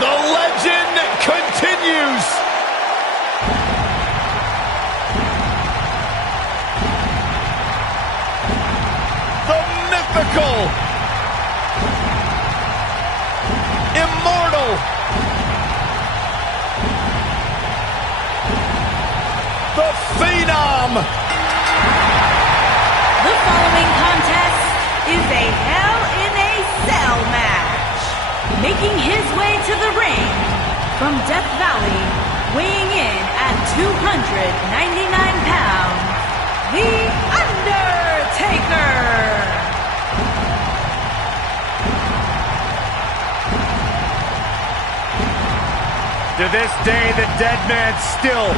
The legend continues. The mythical, immortal, the phenom. The following contest is a Hell in a Cell match. Making his way to the ring from Death Valley, weighing in at 299 pounds, The Undertaker! To this day, the dead man still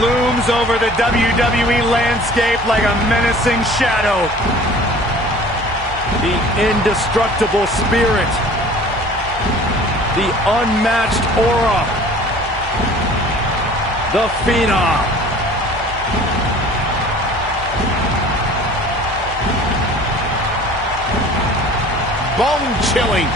looms over the WWE landscape like a menacing shadow. The indestructible spirit. The unmatched aura. The phenom. Bone-chilling.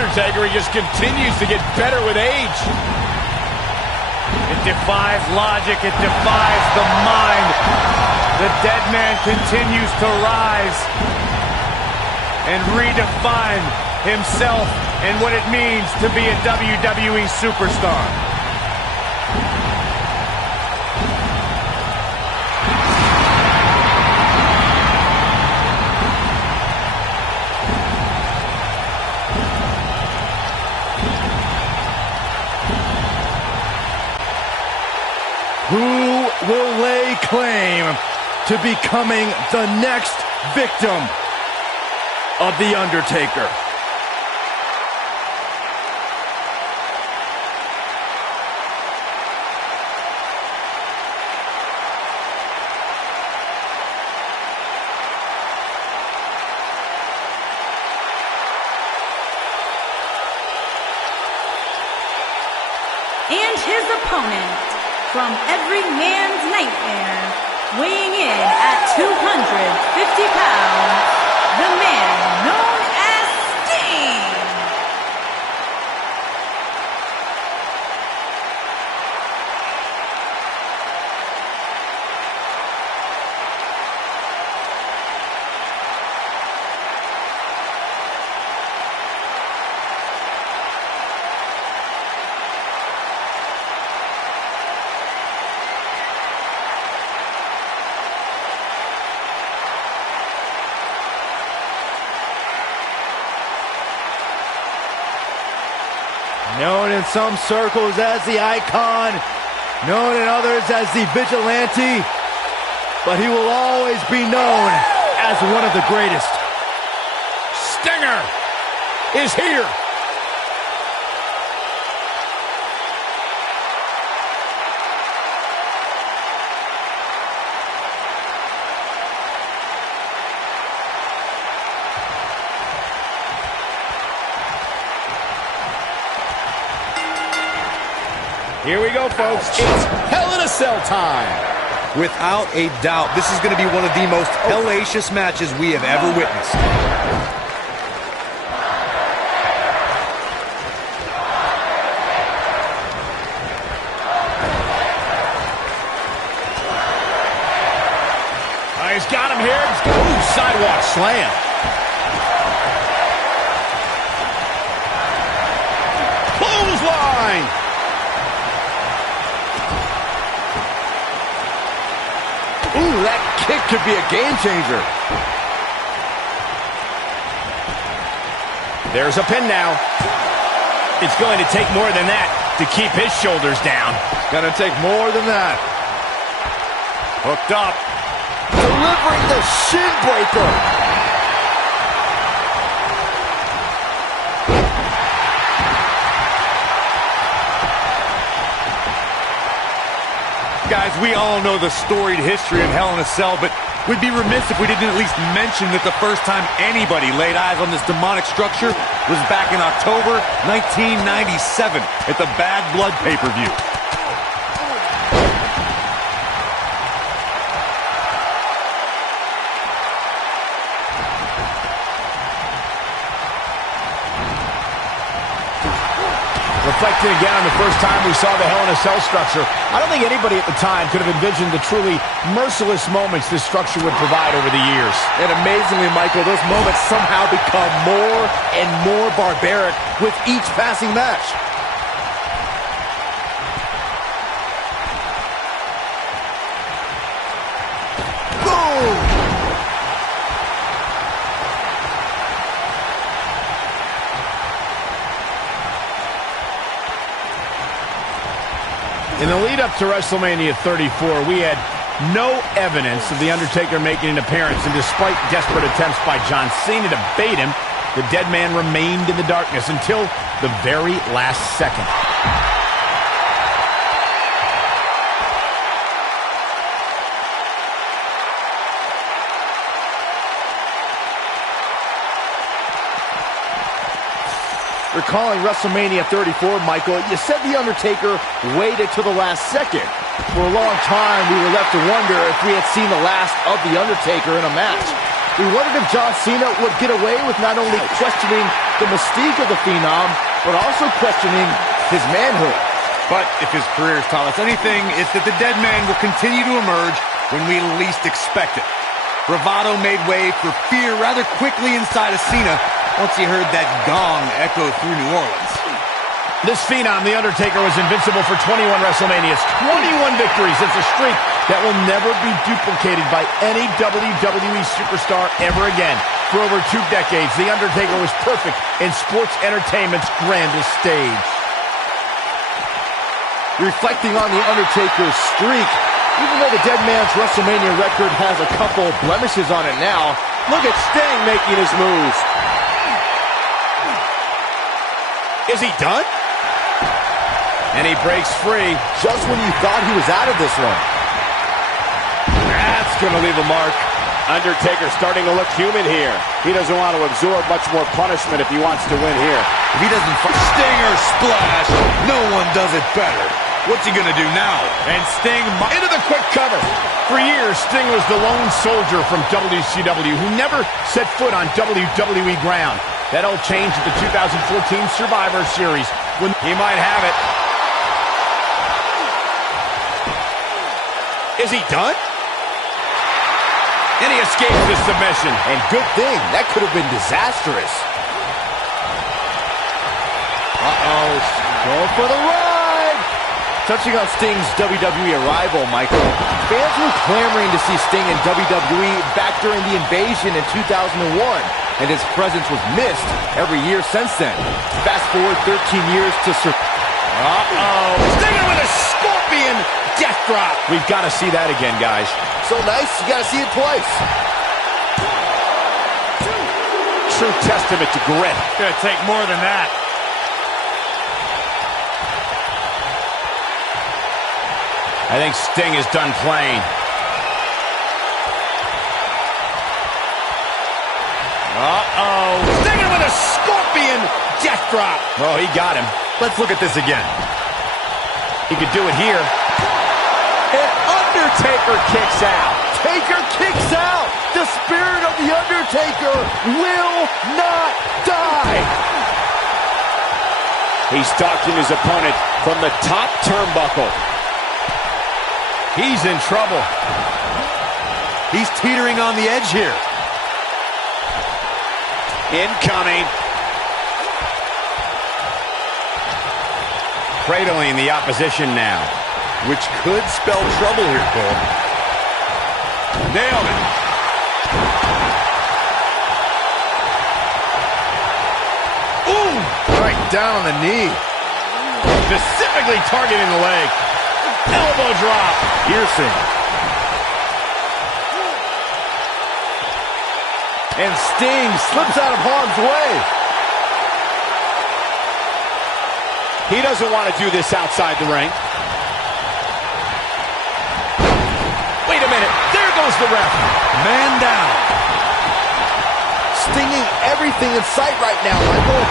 Undertaker, he just continues to get better with age. It defies logic, it defies the mind. The dead man continues to rise and redefine himself and what it means to be a WWE superstar. Who will lay claim to becoming the next victim of The Undertaker? And his opponent, from every man's nightmare, weighing in at 250 pounds, the man known as Sting. Known in some circles as the icon, known in others as the vigilante, but he will always be known as one of the greatest. Stinger is here. Here we go, folks. It's Hell in a Cell time. Without a doubt, this is going to be one of the most hellacious matches we have ever witnessed. He's got him here. Ooh, sidewalk slam. Clothesline. Ooh, that kick could be a game changer. There's a pin now. It's going to take more than that to keep his shoulders down. It's going to take more than that. Hooked up. Delivering the shin breaker. Guys, we all know the storied history of Hell in a Cell, but we'd be remiss if we didn't at least mention that the first time anybody laid eyes on this demonic structure was back in October 1997 at the Bad Blood pay-per-view. Reflecting again on the first time we saw the Hell in a Cell structure, I don't think anybody at the time could have envisioned the truly merciless moments this structure would provide over the years. And amazingly, Michael, those moments somehow become more and more barbaric with each passing match. In the lead-up to WrestleMania 34, we had no evidence of The Undertaker making an appearance, and despite desperate attempts by John Cena to bait him, the dead man remained in the darkness until the very last second. Recalling WrestleMania 34, Michael, you said The Undertaker waited to the last second. For a long time, we were left to wonder if we had seen the last of The Undertaker in a match. We wondered if John Cena would get away with not only questioning the mystique of the Phenom, but also questioning his manhood. But if his career has taught us anything, it's that the dead man will continue to emerge when we least expect it. Bravado made way for fear rather quickly inside of Cena once he heard that gong echo through New Orleans. This Phenom, The Undertaker, was invincible for 21 WrestleManias, 21 victories. It's a streak that will never be duplicated by any WWE superstar ever again. For over 2 decades, The Undertaker was perfect in sports entertainment's grandest stage. Reflecting on The Undertaker's streak, even though the dead man's WrestleMania record has a couple blemishes on it now, look at Sting making his moves. Is he done? And he breaks free. Just when you thought he was out of this one. That's going to leave a mark. Undertaker starting to look human here. He doesn't want to absorb much more punishment if he wants to win here. If he doesn't Stinger splash, no one does it better. What's he gonna do now? And Sting Into the quick cover. For years, Sting was the lone soldier from WCW who never set foot on WWE ground. That all changed at the 2014 Survivor Series when he might have it. Is he done? And he escapes this submission. And good thing, that could have been disastrous. Uh-oh, going for the ride. Touching on Sting's WWE arrival, Michael, fans were clamoring to see Sting in WWE back during the invasion in 2001, and his presence was missed every year since then. Fast forward 13 years to Uh-oh. Stinger with a scorpion death drop. We've got to see that again, guys. So nice, you got to see it twice. True testament to grit. Gonna take more than that. I think Sting is done playing. Uh-oh. Stinger with a scorpion death drop. Oh, he got him. Let's look at this again. He could do it here. And Undertaker kicks out. Taker kicks out. The spirit of The Undertaker will not die. He's stalking his opponent from the top turnbuckle. He's in trouble. He's teetering on the edge here. Incoming. Cradling the opposition now. Which could spell trouble here, Cole. Nailed it. Ooh! Right down on the knee. Specifically targeting the leg. Elbow drop. Piercing. And Sting slips out of harm's way. He doesn't want to do this outside the ring. Wait a minute. There goes the ref. Man down. Stinging everything in sight right now, Michael.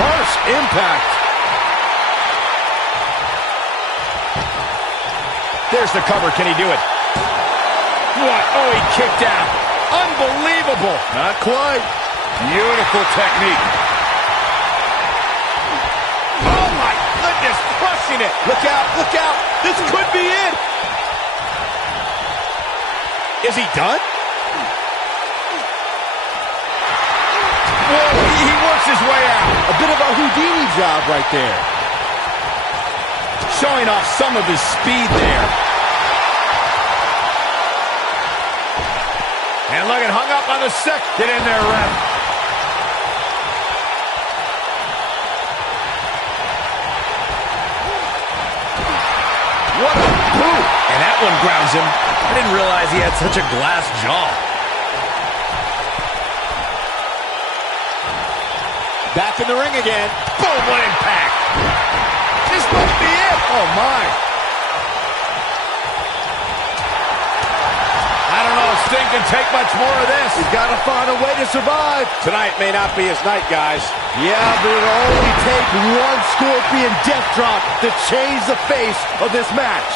Harsh impact. There's the cover. Can he do it? What? Oh, he kicked out. Unbelievable. Not quite. Beautiful technique. Oh, my goodness. Crushing it. Look out. Look out. This could be it. Is he done? Whoa, he works his way out. A bit of a Houdini job right there. Showing off some of his speed there. And look at hung up on the second. Get in there, ref. What a boot. And that one grounds him. I didn't realize he had such a glass jaw. Back in the ring again. Boom, what impact. This must be it. Oh, my. I don't know if Sting can take much more of this. He's got to find a way to survive. Tonight may not be his night, guys. Yeah, but it'll only take one scorpion death drop to change the face of this match.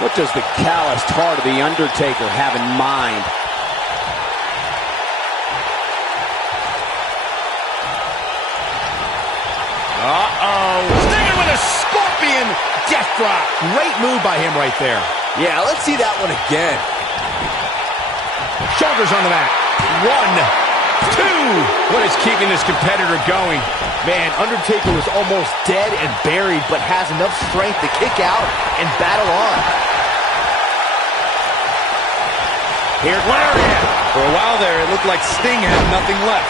What does the calloused heart of The Undertaker have in mind? Uh-oh. Stinger with a scorpion death drop. Great move by him right there. Yeah, let's see that one again. Shoulders on the mat. 1, 2. What is keeping this competitor going? Man, Undertaker was almost dead and buried, but has enough strength to kick out and battle on. Here, lariat. For a while there, it looked like Sting had nothing left.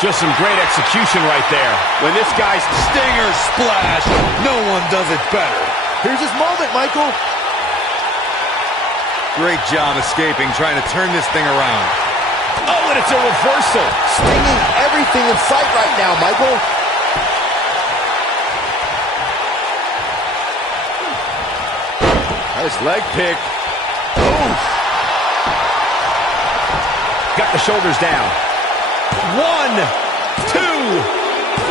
Just some great execution right there. When this guy's Stinger splash, no one does it better. Here's his moment, Michael. Great job escaping, trying to turn this thing around. Oh, and it's a reversal. Stinging everything in sight right now, Michael. Nice leg pick. Oof. Got the shoulders down. 1, 2,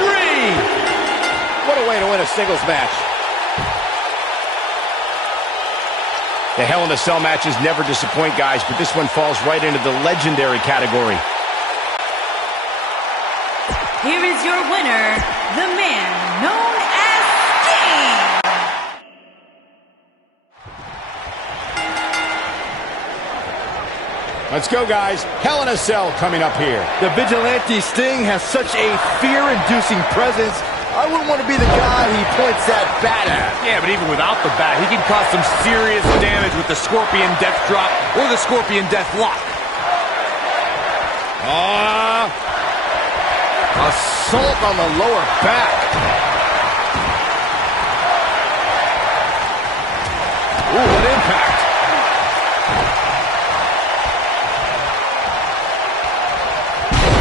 3. What a way to win a singles match. The Hell in a Cell matches never disappoint, guys, but this one falls right into the legendary category. Here is your winner, the man known as Sting. Let's go, guys. Hell in a Cell coming up here. The vigilante Sting has such a fear-inducing presence. I wouldn't want to be the guy he points that bat at. Yeah, but even without the bat, he can cause some serious damage with the Scorpion Death Drop or the Scorpion Death Lock. Assault on the lower back. Ooh, what impact.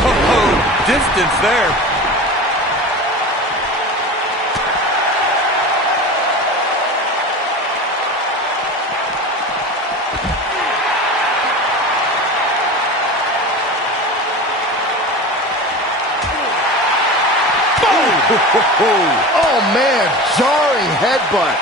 Oh, distance there. Oh, man, jarring headbutt.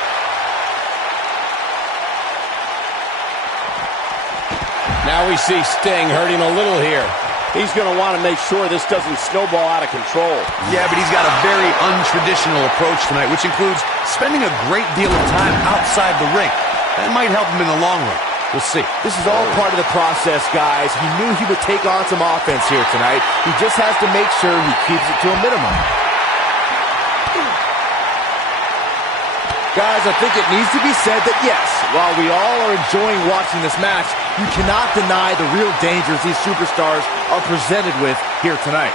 Now we see Sting hurting a little here. He's going to want to make sure this doesn't snowball out of control. Yeah, but he's got a very untraditional approach tonight, which includes spending a great deal of time outside the ring. That might help him in the long run. We'll see. This is all part of the process, guys. He knew he would take on some offense here tonight. He just has to make sure he keeps it to a minimum. Guys, I think it needs to be said that, yes, while we all are enjoying watching this match, you cannot deny the real dangers these superstars are presented with here tonight.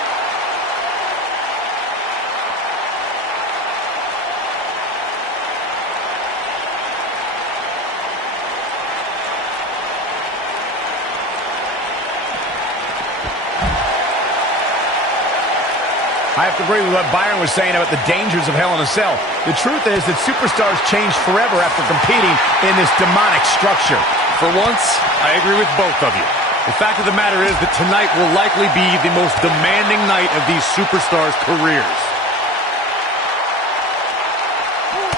I have to agree with what Byron was saying about the dangers of Hell in a Cell. The truth is that superstars change forever after competing in this demonic structure. For once, I agree with both of you. The fact of the matter is that tonight will likely be the most demanding night of these superstars' careers.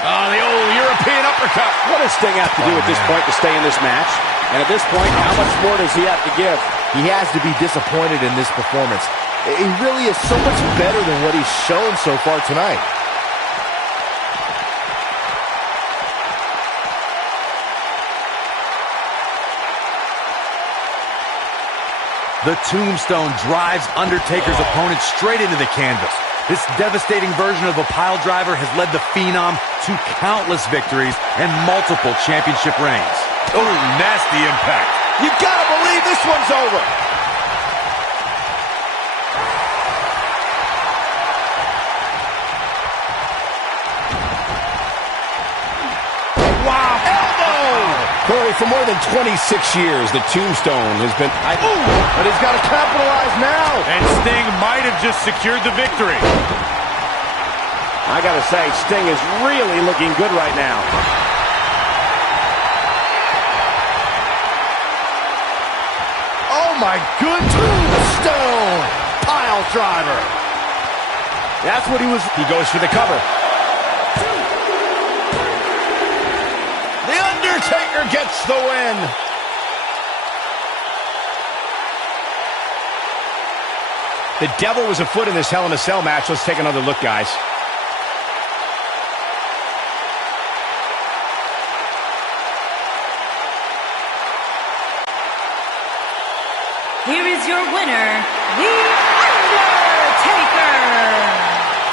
Oh, the old European uppercut. What does Sting have to do at this point to stay in this match? And at this point, how much more does he have to give? He has to be disappointed in this performance. He really is so much better than what he's shown so far tonight. The tombstone drives Undertaker's opponent straight into the canvas. This devastating version of a pile driver has led the Phenom to countless victories and multiple championship reigns. Oh, nasty impact. You gotta believe this one's over. Wow, elbow! Corey, for more than 26 years, the tombstone has been... but he's got to capitalize now. And Sting might have just secured the victory. I gotta say, Sting is really looking good right now. Oh my good tombstone! Pile driver. That's what he was... He goes for the cover. The Undertaker gets the win. The devil was afoot in this Hell in a Cell match. Let's take another look, guys. Here is your winner, The Undertaker.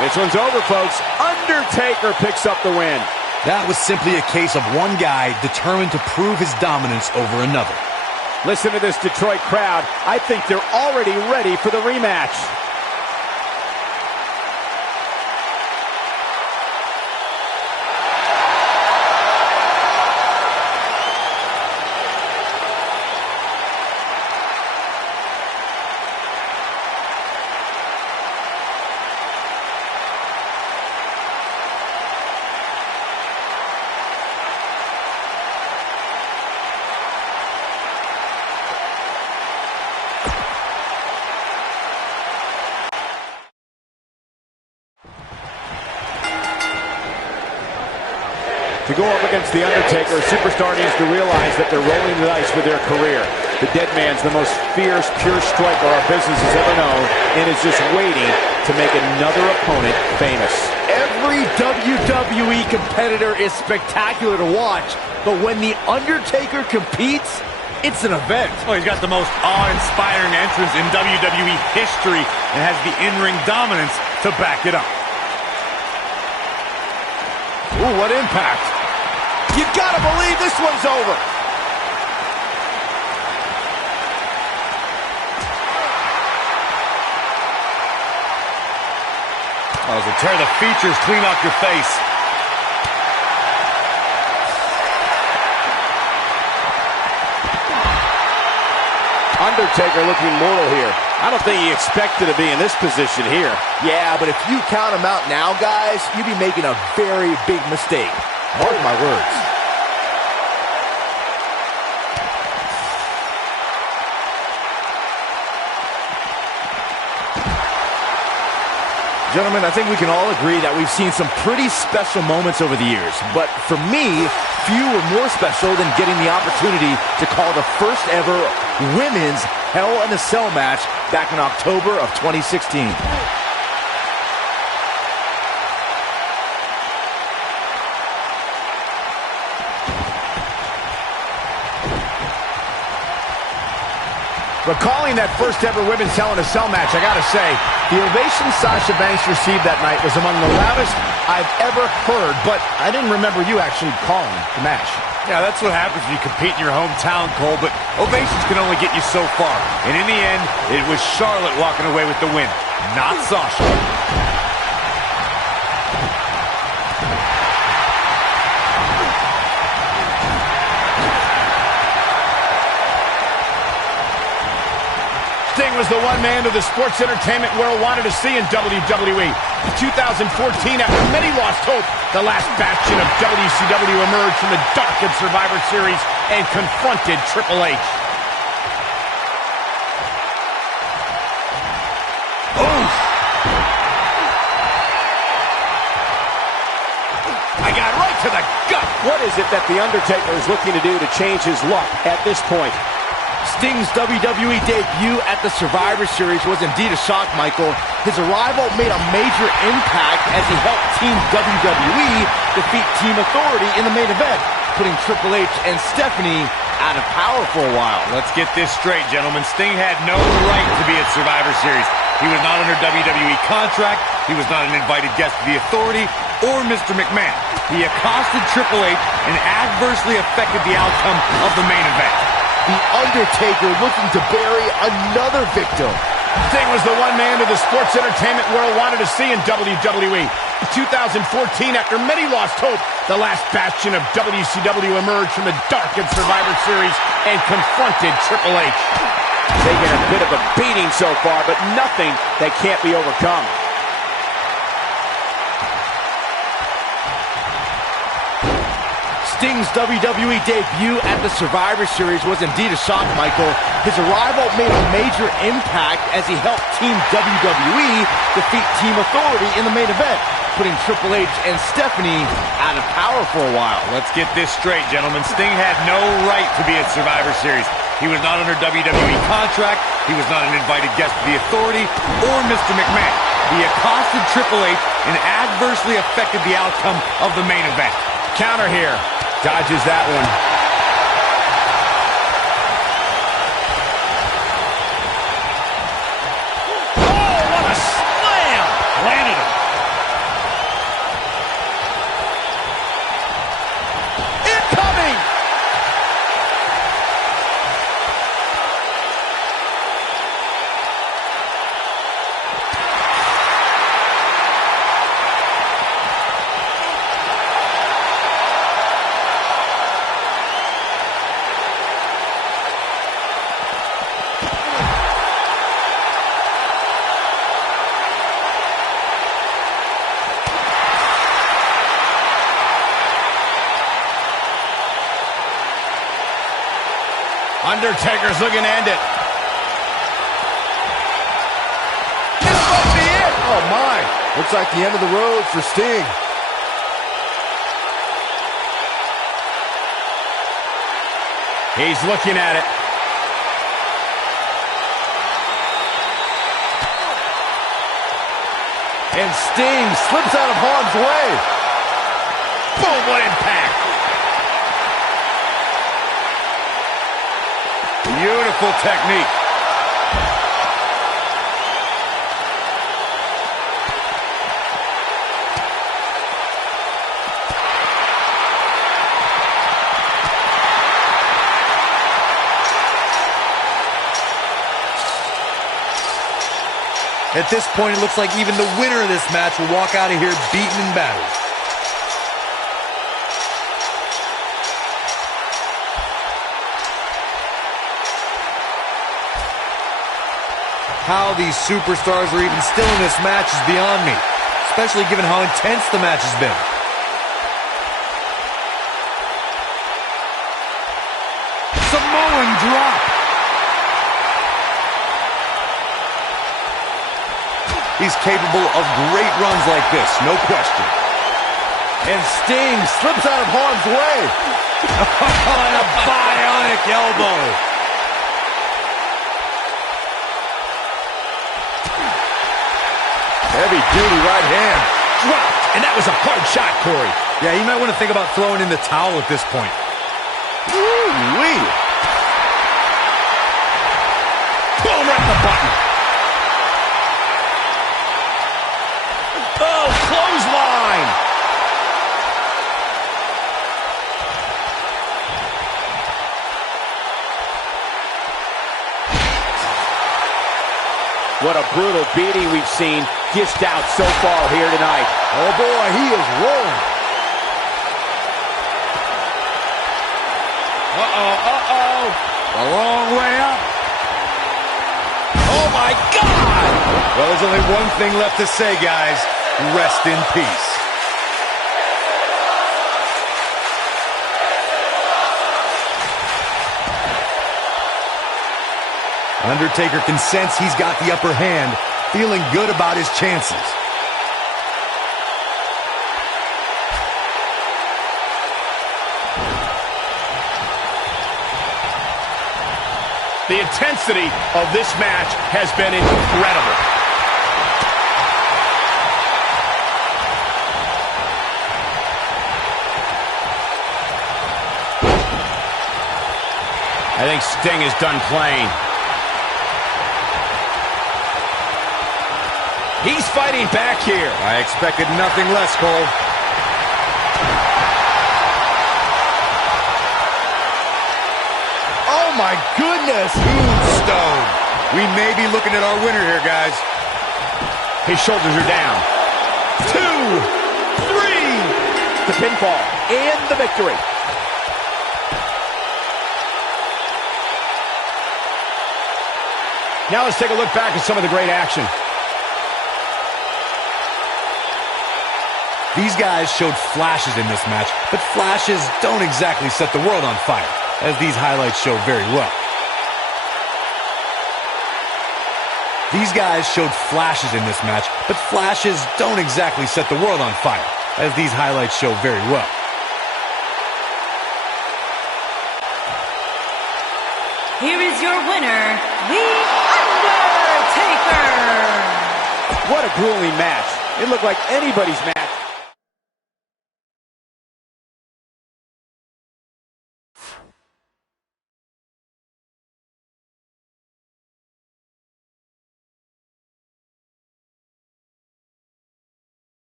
This one's over, folks. Undertaker picks up the win. That was simply a case of one guy determined to prove his dominance over another. Listen to this Detroit crowd. I think they're already ready for the rematch. To go up against The Undertaker, a superstar needs to realize that they're rolling the dice with their career. The dead man's the most fierce, pure striker our business has ever known, and is just waiting to make another opponent famous. Every WWE competitor is spectacular to watch, but when The Undertaker competes, it's an event. Well, he's got the most awe-inspiring entrance in WWE history and has the in-ring dominance to back it up. Ooh, what impact. You gotta believe this one's over. Oh, to tear the features clean off your face. Undertaker looking mortal here. I don't think he expected to be in this position here. Yeah, but if you count him out now, guys, you'd be making a very big mistake. Mark my words. Gentlemen, I think we can all agree that we've seen some pretty special moments over the years. But for me, few were more special than getting the opportunity to call the first ever women's Hell in a Cell match back in October of 2016. Recalling that first ever women's Hell in a Cell match, I gotta say, the ovation Sasha Banks received that night was among the loudest I've ever heard, but I didn't remember you actually calling the match. Yeah, that's what happens when you compete in your hometown, Cole, but ovations can only get you so far. And in the end, it was Charlotte walking away with the win, not Sasha. Sting was the one man who the sports entertainment world wanted to see in WWE. In 2014, after many lost hope, the last bastion of WCW emerged from the darkened Survivor Series and confronted Triple H. Oof. I got right to the gut. What is it that The Undertaker is looking to do to change his luck at this point? Sting's WWE debut at the Survivor Series was indeed a shock, Michael. His arrival made a major impact as he helped Team WWE defeat Team Authority in the main event, putting Triple H and Stephanie out of power for a while. Let's get this straight, gentlemen. Sting had no right to be at Survivor Series. He was not under WWE contract, he was not an invited guest of the Authority, or Mr. McMahon. He accosted Triple H and adversely affected the outcome of the main event. The Undertaker looking to bury another victim. Sting was the one man who the sports entertainment world wanted to see in WWE. In 2014, after many lost hope, the last bastion of WCW emerged from the darkened Survivor Series and confronted Triple H. Taking a bit of a beating so far, but nothing that can't be overcome. Sting's WWE debut at the Survivor Series was indeed a shock, Michael. His arrival made a major impact as he helped Team WWE defeat Team Authority in the main event, putting Triple H and Stephanie out of power for a while. Let's get this straight, gentlemen. Sting had no right to be at Survivor Series. He was not under WWE contract, he was not an invited guest of the Authority, or Mr. McMahon. He accosted Triple H and adversely affected the outcome of the main event. Counter here. Dodges that one. Oh, what a slam! Landed him. Incoming! Undertaker's looking to end it. This might be it. Oh, my. Looks like the end of the road for Sting. He's looking at it. And Sting slips out of harm's way. Boom, what impact. Beautiful technique. At this point, it looks like even the winner of this match will walk out of here beaten and battered. How these superstars are even still in this match is beyond me, especially given how intense the match has been. Samoan drop. He's capable of great runs like this, no question. And Sting slips out of harm's way. And a bionic elbow. Heavy-duty right hand. Dropped, and that was a hard shot, Corey. Yeah, you might want to think about throwing in the towel at this point. Woo-wee. Boom, right in the button. Oh, clothesline. What a brutal beating we've seen dished out so far here tonight. Oh boy, he is rolling. A long way up. Oh, my God. Well, there's only one thing left to say, guys. Rest in peace. Undertaker can sense he's got the upper hand, feeling good about his chances. The intensity of this match has been incredible. I think Sting is done playing. He's fighting back here. I expected nothing less, Cole. Oh my goodness. Tombstone. We may be looking at our winner here, guys. His shoulders are down. 2, 3. The pinfall and the victory. Now let's take a look back at some of the great action. These guys showed flashes in this match, but flashes don't exactly set the world on fire, as these highlights show very well. These guys showed flashes in this match, but flashes don't exactly set the world on fire, as these highlights show very well. Here is your winner, The Undertaker! What a grueling match. It looked like anybody's match.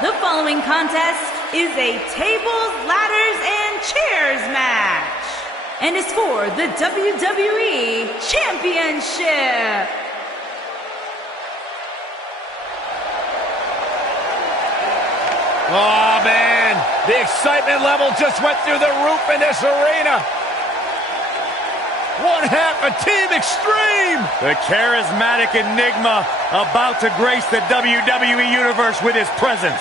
The following contest is a tables, ladders, and chairs match, and is for the WWE Championship. Oh, man, the excitement level just went through the roof in this arena. One half of Team Extreme. The charismatic enigma about to grace the WWE Universe with his presence.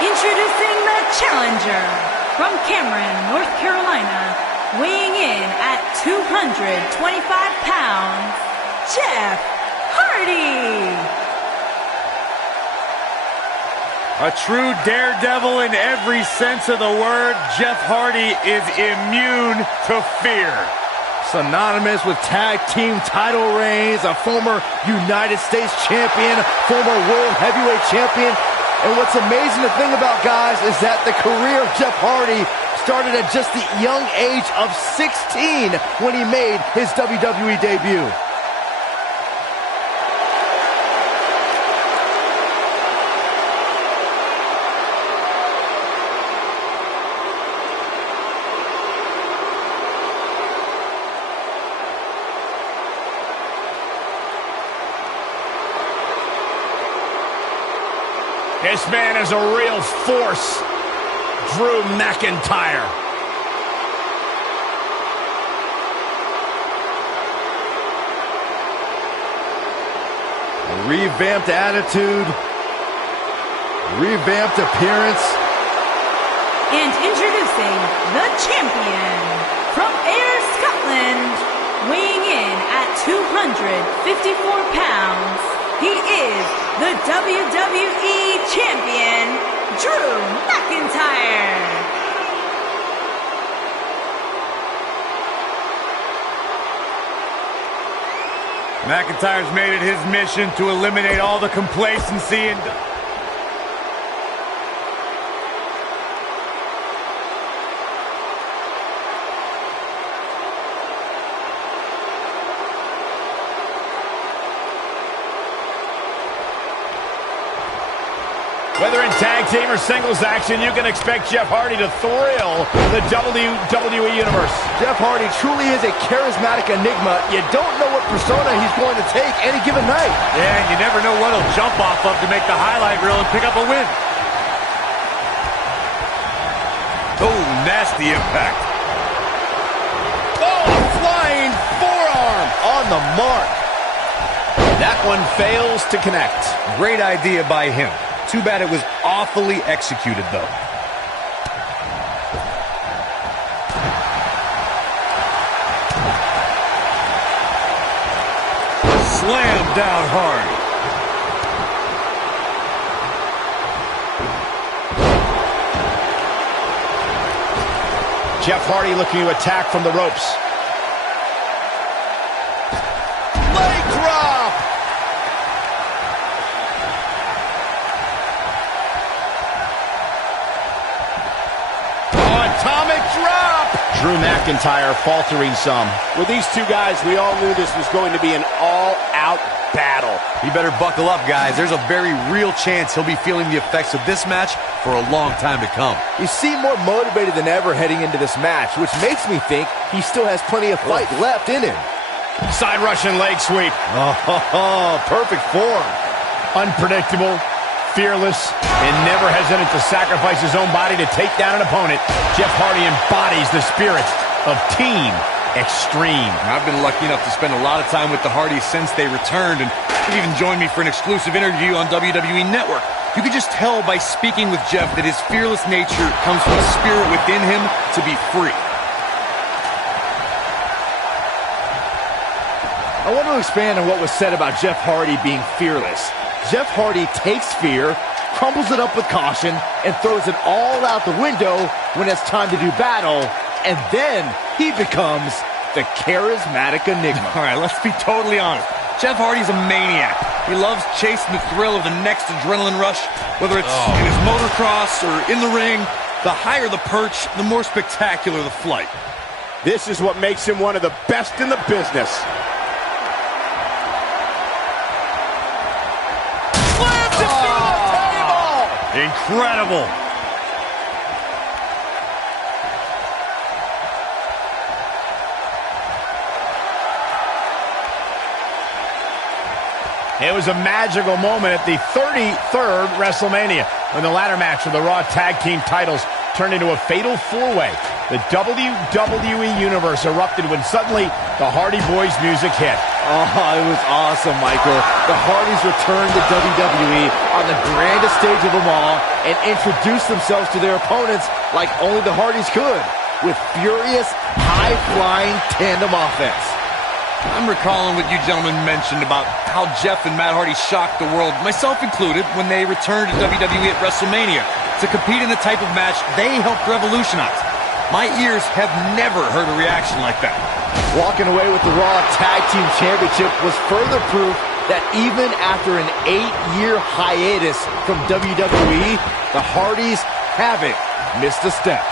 Introducing the challenger from Cameron, North Carolina, weighing in at 225 pounds, Jeff Hardy. A true daredevil in every sense of the word, Jeff Hardy is immune to fear. Synonymous with tag team title reigns, a former United States champion, former world heavyweight champion. And what's amazing to think about, guys, is that the career of Jeff Hardy started at just the young age of 16 when he made his WWE debut. This man is a real force, Drew McIntyre. A revamped attitude, revamped appearance. And introducing the champion from Ayr, Scotland, weighing in at 254 pounds, he is the WWE Champion, Drew McIntyre. McIntyre's made it his mission to eliminate all the complacency and... Whether in tag team or singles action, you can expect Jeff Hardy to thrill the WWE Universe. Jeff Hardy truly is a charismatic enigma. You don't know what persona he's going to take any given night. Yeah, and you never know what he'll jump off of to make the highlight reel and pick up a win. Oh, nasty impact. Oh, a flying forearm. On the mark. That one fails to connect. Great idea by him. Too bad it was awfully executed, though. Slammed down hard. Jeff Hardy looking to attack from the ropes. Leg drop! Atomic drop! Drew McIntyre faltering some. With these two guys, we all knew this was going to be an all-out battle. You better buckle up, guys. There's a very real chance he'll be feeling the effects of this match for a long time to come. He seemed more motivated than ever heading into this match, which makes me think he still has plenty of fight left in him. Side Russian leg sweep. Oh, perfect form. Unpredictable, fearless, and never hesitant to sacrifice his own body to take down an opponent. Jeff Hardy embodies the spirit of Team Extreme. I've been lucky enough to spend a lot of time with the Hardys since they returned, and they've even joined me for an exclusive interview on WWE Network. You could just tell by speaking with Jeff that his fearless nature comes from the spirit within him to be free. I want to expand on what was said about Jeff Hardy being fearless. Jeff Hardy takes fear, crumbles it up with caution, and throws it all out the window when it's time to do battle, and then he becomes the charismatic enigma. All right, let's be totally honest. Jeff Hardy's a maniac. He loves chasing the thrill of the next adrenaline rush, whether it's in his motocross or in the ring. The higher the perch, the more spectacular the flight. This is what makes him one of the best in the business. Slams it through the table! Incredible. It was a magical moment at the 33rd WrestleMania when the ladder match for the Raw Tag Team titles turned into a fatal four-way. The WWE Universe erupted when suddenly the Hardy Boys music hit. Oh, it was awesome, Michael. The Hardys returned to WWE on the grandest stage of them all and introduced themselves to their opponents like only the Hardys could, with furious, high-flying tandem offense. I'm recalling what you gentlemen mentioned about how Jeff and Matt Hardy shocked the world, myself included, when they returned to WWE at WrestleMania to compete in the type of match they helped revolutionize. My ears have never heard a reaction like that. Walking away with the Raw Tag Team Championship was further proof that even after an 8-year hiatus from WWE, the Hardys haven't missed a step.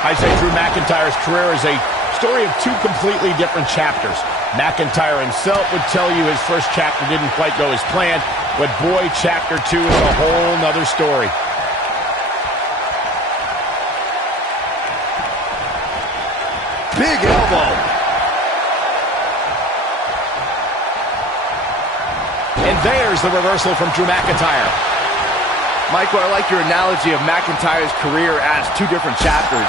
I say Drew McIntyre's career is a story of two completely different chapters. McIntyre himself would tell you his first chapter didn't quite go as planned, but boy, chapter 2 is a whole nother story. Big elbow. And there's the reversal from Drew McIntyre. Michael, I like your analogy of McIntyre's career as two different chapters.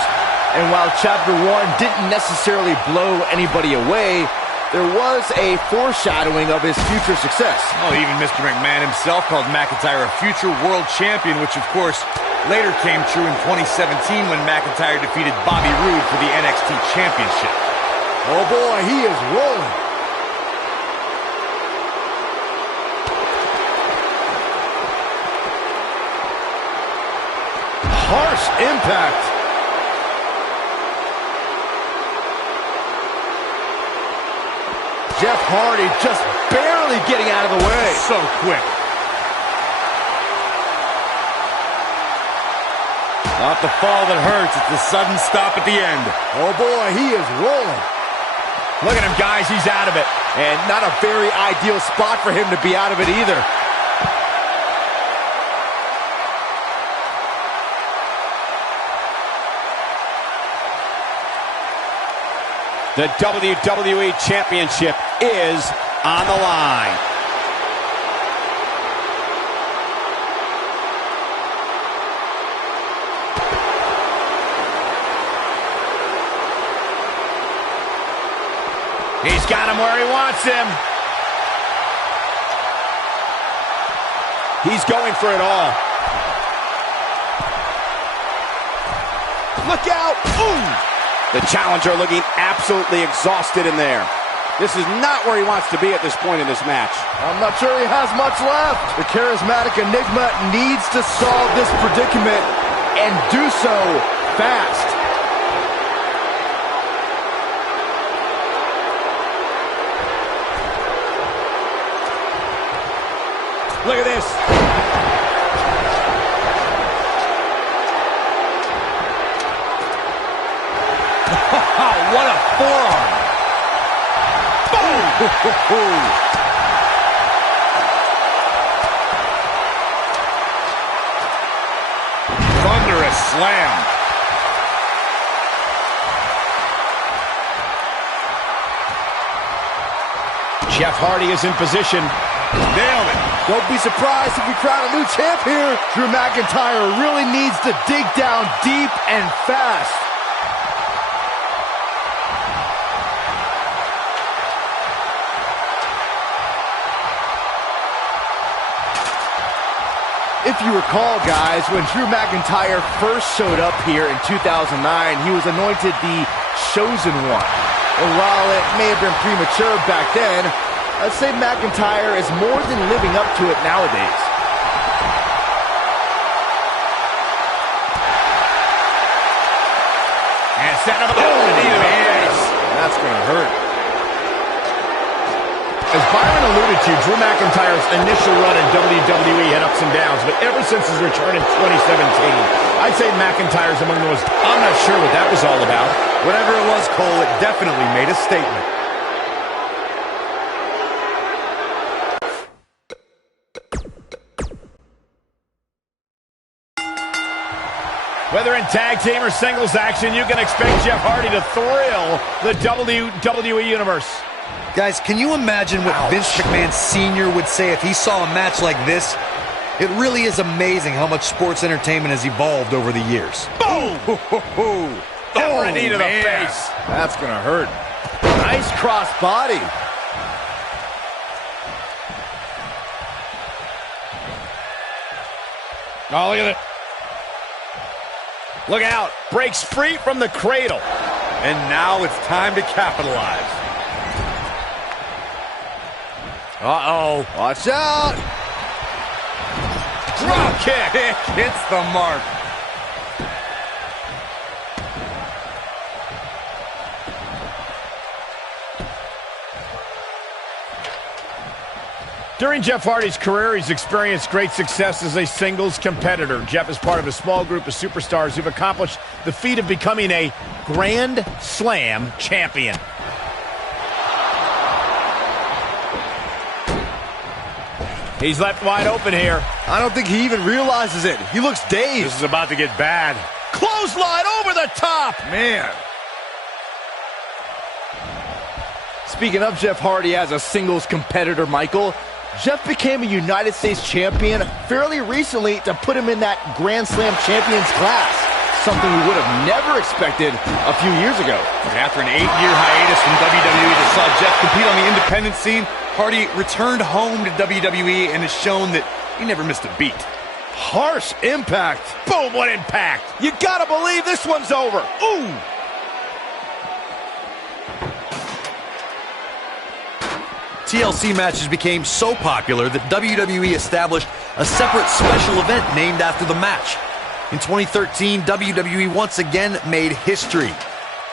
And while Chapter 1 didn't necessarily blow anybody away, there was a foreshadowing of his future success. Oh, even Mr. McMahon himself called McIntyre a future world champion, which of course later came true in 2017 when McIntyre defeated Bobby Roode for the NXT Championship. Oh boy, he is rolling. Harsh impact. Jeff Hardy just barely getting out of the way. So quick. Not the fall that hurts, it's the sudden stop at the end. Oh boy, he is rolling. Look at him, guys, he's out of it. And not a very ideal spot for him to be out of it either. The WWE Championship is on the line. He's got him where he wants him. He's going for it all. Look out! Ooh! The challenger looking absolutely exhausted in there. This is not where he wants to be at this point in this match. I'm not sure he has much left. The charismatic Enigma needs to solve this predicament and do so fast. Look at this. What a forearm. Boom! Thunderous slam. Jeff Hardy is in position. Nailed it. Don't be surprised if we crown a new champ here. Drew McIntyre really needs to dig down deep and fast. If you recall, guys, when Drew McIntyre first showed up here in 2009, he was anointed the Chosen One. And while it may have been premature back then, I'd say McIntyre is more than living up to it nowadays. And setting up a knee to the face. That's going to hurt. As Byron alluded to, Drew McIntyre's initial run in WWE had ups and downs, but ever since his return in 2017, I'd say McIntyre's among those. I'm not sure what that was all about. Whatever it was, Cole, it definitely made a statement. Whether in tag team or singles action, you can expect Jeff Hardy to thrill the WWE Universe. Guys, can you imagine what Vince McMahon Sr. would say if he saw a match like this? It really is amazing how much sports entertainment has evolved over the years. Boom! Oh, a knee to the face. That's going to hurt. Nice cross body. Oh, look at it. Look out. Breaks free from the cradle. And now it's time to capitalize. Uh-oh. Watch out. Drop kick. Hits the mark. During Jeff Hardy's career, he's experienced great success as a singles competitor. Jeff is part of a small group of superstars who've accomplished the feat of becoming a Grand Slam champion. He's left wide open here. I don't think he even realizes it. He looks dazed. This is about to get bad. Clothesline over the top. Man. Speaking of Jeff Hardy as a singles competitor, Michael, Jeff became a United States champion fairly recently to put him in that Grand Slam champions class, something we would have never expected a few years ago. After an 8-year hiatus from WWE that saw Jeff compete on the independent scene, Hardy returned home to WWE and has shown that he never missed a beat. Harsh impact. Boom, what impact. You gotta believe this one's over. Ooh. TLC matches became so popular that WWE established a separate special event named after the match. In 2013, WWE once again made history.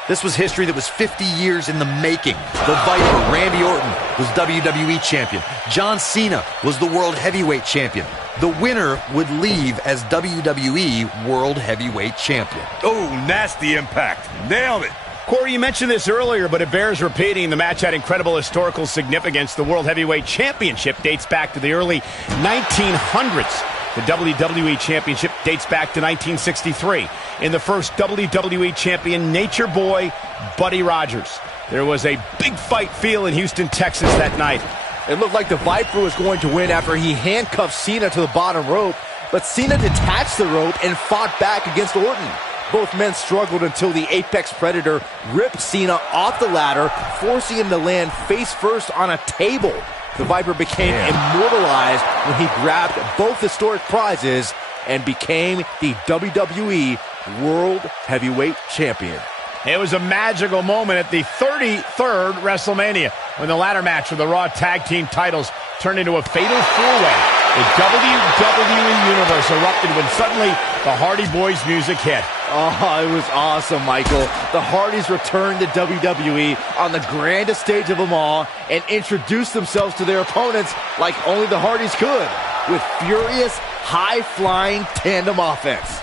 This was history that was 50 years in the making. The Viper, Randy Orton, was WWE champion. John Cena was the World Heavyweight champion. The winner would leave as WWE World Heavyweight champion. Oh, nasty impact. Nailed it. Corey, you mentioned this earlier, but it bears repeating. The match had incredible historical significance. The World Heavyweight Championship dates back to the early 1900s. The WWE Championship dates back to 1963. In the first WWE Champion, Nature Boy, Buddy Rogers. There was a big fight feel in Houston, Texas that night. It looked like the Viper was going to win after he handcuffed Cena to the bottom rope, but Cena detached the rope and fought back against Orton. Both men struggled until the Apex Predator ripped Cena off the ladder, forcing him to land face first on a table. The Viper became immortalized when he grabbed both historic prizes and became the WWE World Heavyweight Champion. It was a magical moment at the 33rd WrestleMania when the ladder match for the Raw Tag Team titles turned into a fatal four-way. The WWE Universe erupted when suddenly the Hardy Boys music hit. Oh, it was awesome, Michael. The Hardys returned to WWE on the grandest stage of them all and introduced themselves to their opponents like only the Hardys could, with furious, high-flying tandem offense.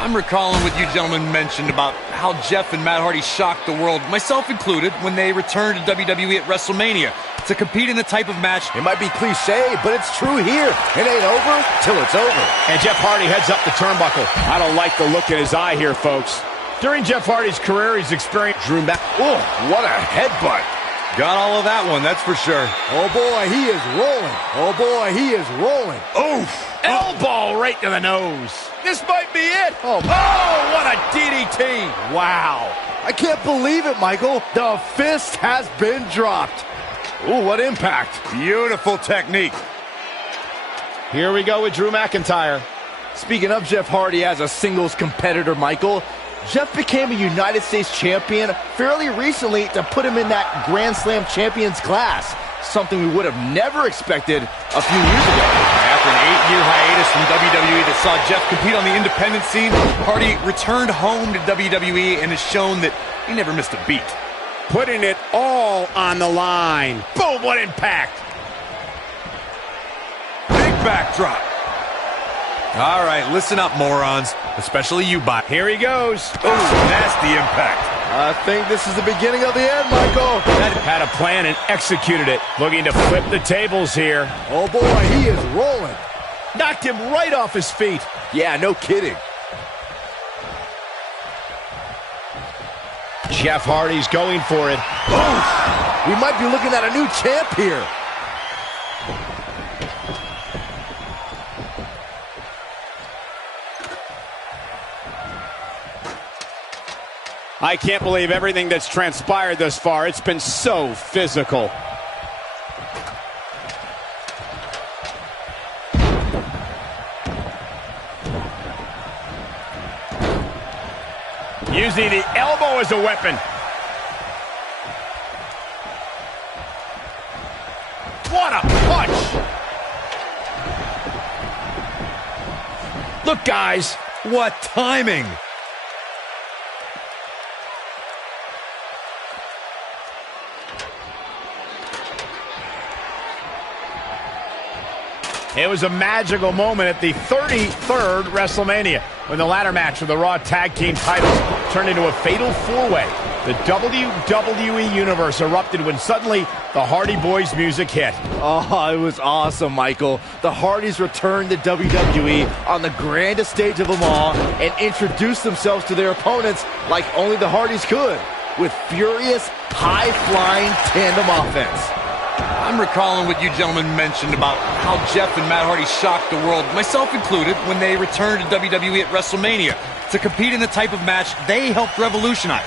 I'm recalling what you gentlemen mentioned about how Jeff and Matt Hardy shocked the world, myself included, when they returned to WWE at WrestleMania to compete in the type of match. It might be cliche, but it's true here. It ain't over till it's over. And Jeff Hardy heads up the turnbuckle. I don't like the look in his eye here, folks. During Jeff Hardy's career, he's experienced Drew back. Oh, what a headbutt. Got all of that one, that's for sure. Oh, boy, he is rolling. Oh, boy, he is rolling. Oof! Elbow right to the nose. This might be it. Oh, what a DDT. Wow. I can't believe it, Michael. The fist has been dropped. Ooh, what impact. Beautiful technique. Here we go with Drew McIntyre. Speaking of Jeff Hardy as a singles competitor, Michael, Jeff became a United States champion fairly recently to put him in that Grand Slam champions class, something we would have never expected a few years ago. After an 8-year hiatus from WWE that saw Jeff compete on the independent scene, Hardy returned home to WWE and has shown that he never missed a beat. putting it all on the line. Boom, what impact. Big backdrop. All right, listen up, morons. Especially you, bot. Here he goes. Oh, nasty impact. I think this is the beginning of the end, Michael. Had a plan and executed it. Looking to flip the tables here. Oh, boy, he is rolling. Knocked him right off his feet. Yeah, no kidding. Jeff Hardy's going for it. Oh, we might be looking at a new champ here. I can't believe everything that's transpired thus far. It's been so physical. Using the elbow as a weapon. What a punch! Look, guys. What timing! It was a magical moment at the 33rd WrestleMania when the ladder match for the Raw Tag Team titles turned into a fatal four-way. The WWE Universe erupted when suddenly the Hardy Boys music hit. Oh, it was awesome, Michael. The Hardys returned to WWE on the grandest stage of them all and introduced themselves to their opponents like only the Hardys could, with furious, high-flying tandem offense. I'm recalling what you gentlemen mentioned about how Jeff and Matt Hardy shocked the world, myself included, when they returned to WWE at WrestleMania to compete in the type of match they helped revolutionize.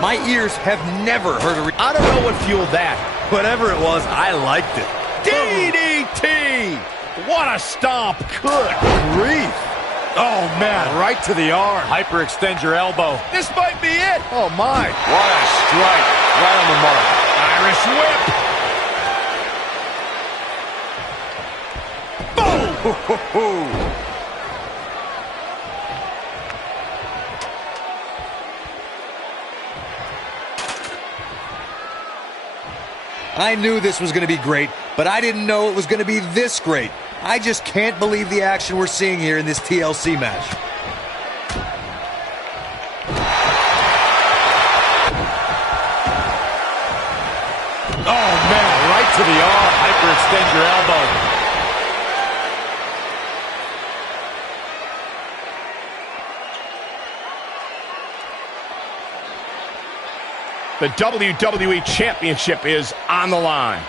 My ears have never heard a... I don't know what fueled that. Whatever it was, I liked it. DDT! What a stomp! Good grief! Oh, man, right to the arm. Hyperextend your elbow. This might be it. Oh, my. What a strike. Right on the mark. Irish whip. I knew this was going to be great, but I didn't know it was going to be this great. I just can't believe the action we're seeing here in this TLC match. Oh, man, right to the arm. Hyperextend your elbow. The WWE Championship is on the line.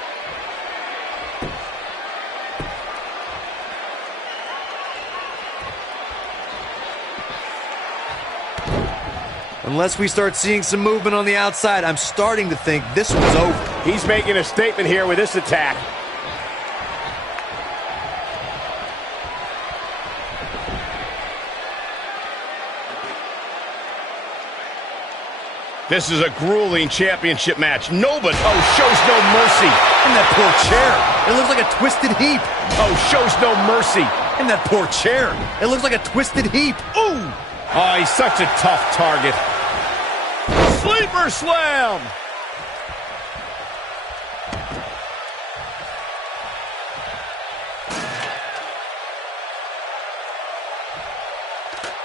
Unless we start seeing some movement on the outside, I'm starting to think this one's over. He's making a statement here with this attack. This is a grueling championship match. Nobody, shows no mercy. And that poor chair. It looks like a twisted heap. Oh, shows no mercy. And that poor chair. It looks like a twisted heap. Ooh! Oh, he's such a tough target. Sleeper slam!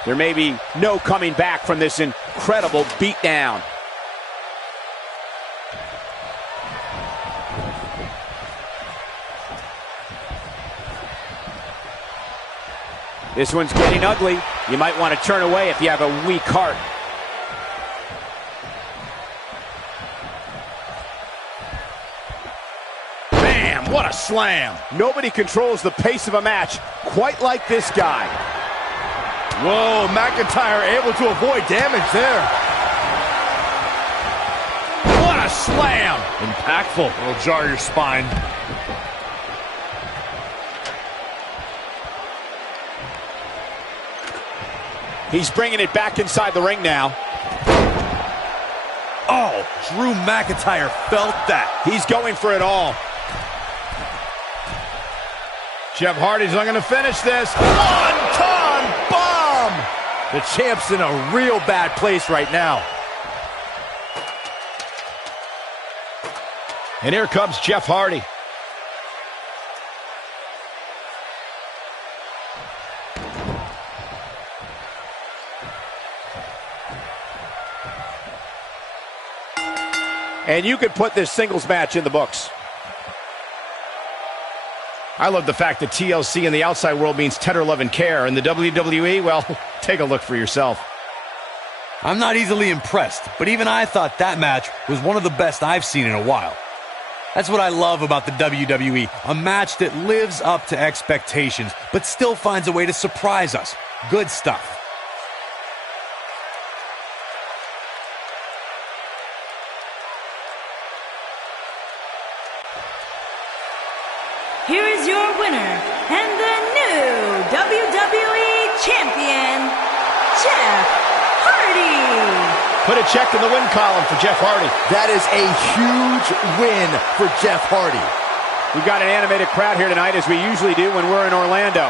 There may be no coming back from this incredible beatdown. This one's getting ugly. You might want to turn away if you have a weak heart. Bam! What a slam! Nobody controls the pace of a match quite like this guy. Whoa, McIntyre able to avoid damage there. What a slam! Impactful. It'll jar your spine. He's bringing it back inside the ring now. Oh, Drew McIntyre felt that. He's going for it all. Jeff Hardy's not going to finish this. One-ton bomb! The champ's in a real bad place right now. And here comes Jeff Hardy. And you could put this singles match in the books. I love the fact that TLC in the outside world means tender love and care. In the WWE, well, take a look for yourself. I'm not easily impressed, but even I thought that match was one of the best I've seen in a while. That's what I love about the WWE, a match that lives up to expectations, but still finds a way to surprise us. Good stuff. Here is your winner and the new WWE Champion, Jeff Hardy. Put a check in the win column for Jeff Hardy. That is a huge win for Jeff Hardy. We've got an animated crowd here tonight, as we usually do when we're in Orlando.